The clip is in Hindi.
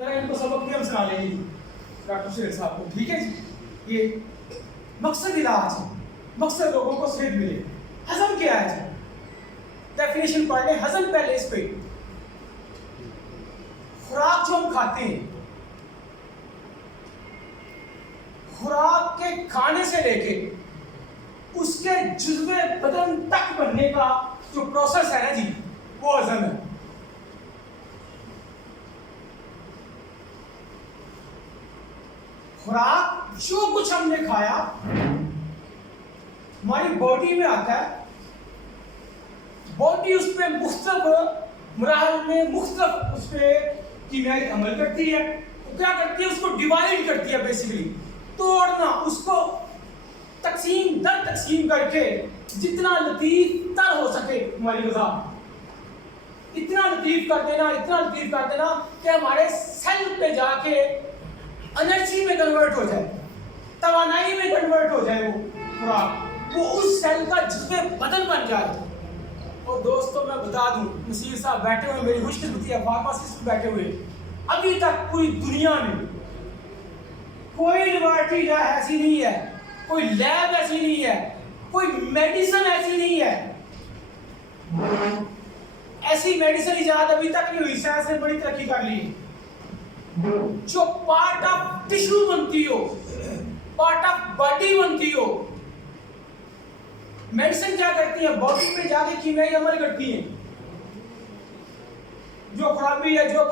जरा इनको सबक भी हम सुना लेंगे डॉक्टर सुरेश साहब को, ठीक है जी। ये मकसद इलाज है, मकसद लोगों को सेहत मिले। हजम क्या है जी? डेफिनेशन पढ़ ले, हजम पहले इस पे। खुराक जो हम खाते हैं, खुराक के खाने से लेके उसके जुज़्वे बदन तक बनने का जो प्रोसेस है ना जी, वो हजम है। खुराक जो कुछ हमने खाया हमारी बॉडी में आता है, बॉडी उस पर मुख्तलिफ मराहल में मुख्तलिफ उस पर कीमियाई अमल करती है। तो क्या करती है, उसको डिवाइड करती है, बेसिकली तोड़ना, उसको तकसीम दर तकसीम करके जितना लतीफ तर हो सके हमारी ग़िज़ा, इतना लतीफ कर देना, इतना लतीफ कर देना कि हमारे सेल पे जाके एनर्जी में कन्वर्ट हो जाए, तवानाई में कन्वर्ट हो जाए, वो खुराक वो उस सेल का जुज़्वे बदन बन जाए। और दोस्तों मैं बता दूं, नसीर साहब बैठे हुए, मेरी खुशकिस्मती है, फार्मासिस्ट बैठे हुए, अभी तक पूरी दुनिया में कोई लेबोरेटरी ऐसी नहीं है, कोई लैब ऐसी नहीं है, कोई मेडिसिन ऐसी नहीं है, ऐसी मेडिसिन इजाद अभी तक नहीं हुई, साइंस ने बड़ी तरक्की कर ली, जो पार्ट ऑफ टिश्यू बनती हो, पार्ट ऑफ बॉडी बनती हो। मेडिसिन क्या करती है, बॉडी पे जाके कीमियाई अमल करती है, जो खराबी है, जो